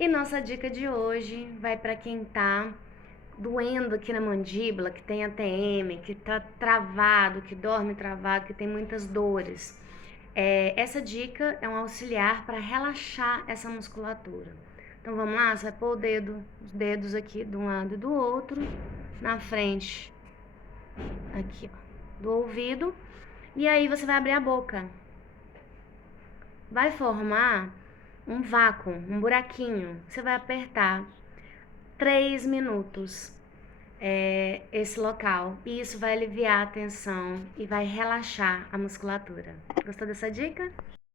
E nossa dica de hoje vai para quem tá doendo aqui na mandíbula, que tem ATM, que tá travado, que dorme travado, que tem muitas dores. Essa dica é um auxiliar para relaxar essa musculatura. Então vamos lá, você vai pôr os dedos aqui de um lado e do outro, na frente, aqui, ó, do ouvido, e aí você vai abrir a boca. Vai formar um vácuo, um buraquinho. Você vai apertar 3 minutos esse local. E isso vai aliviar a tensão e vai relaxar a musculatura. Gostou dessa dica?